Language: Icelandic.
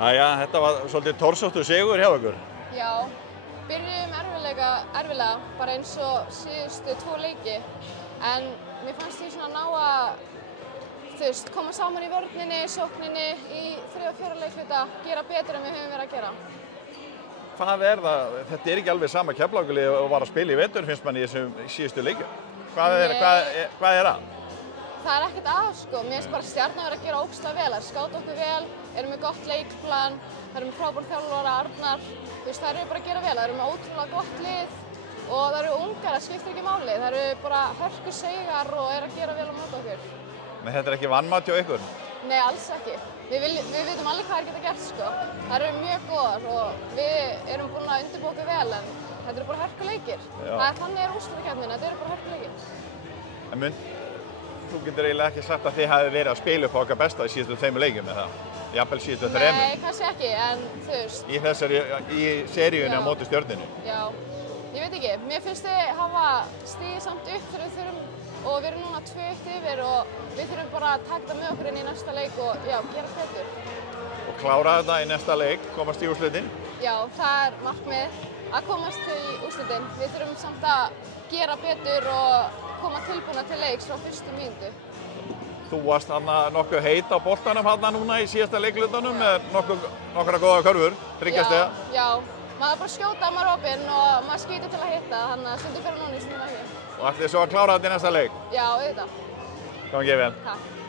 Jæja, þetta var svolítið torsóttur sigur hjá ykkur. Já, byrjuðum erfiðlega, bara eins og síðustu 2 leiki. En mér fannst ég svona ná að, koma saman í vörninni, sókninni, í 3. og 4. leikluta, gera betur en við höfum verið að gera. Hvað það? Þetta ekki alveg sama Keflavíkurlið og var að spila í vetur, finnst manni í þessum síðustu leikjum. Hvað er það? Það ekkert að, sko. Mér finnst bara Stjarnan vera að gera ógeðslega vel. Það skáta okkur vel, eru með gott leikplan, það eru með frábær þjálfara, Arnar. Það eru bara að gera vel. Það eru með ótrúlega gott lið og það eru ungar, það skiptir ekki máli. Það eru bara hörku seigar og eru að gera vel á móti okkur. Men þetta ekki vanmat hjá ykkur? Nei, alls ekki. Við vitum alveg hvað geta gert, sko. Það eru mjög góðar og við erum búin að undirbúa okkur vel, en þetta eru bara hörku leikir. Þannig úrslitakeppnin, þetta eru bara hörku leikir. Þú getur eiginlega ekki sagt að þið hafi verið að spila upp á okkar besta í síðustu 2 leikjum með það? Jafnvel síðustu 3? Nei, kannski ekki, en þú veist. Í seríunni á móti Stjörnunni? Já, ég veit ekki. Mér finnst þið hafa stigið samt upp þegar við þurfum og við erum núna 2-1 yfir og við þurfum bara að taka það með okkur inn í næsta leik og já, gera betur. Og klára þetta í næsta leik, komast í úrslitin? Já, það er markmið að komast í úrslitin. Við þurfum samt að gera betur og koma tilbúna til leiks frá fyrstu mínútu. Þú varst nokkuð heit á boltanum núna í síðasta leiklutanum með nokkra góða körfur, 3 stiga. Já, maður bara skjóta að maður opinn og maður skýtur til að hitta, þannig að stundum fyrir núna í stundum ekki. Og ætlið svo að klára þetta í næsta leik? Já, auðvitað. Gangi vel. Takk.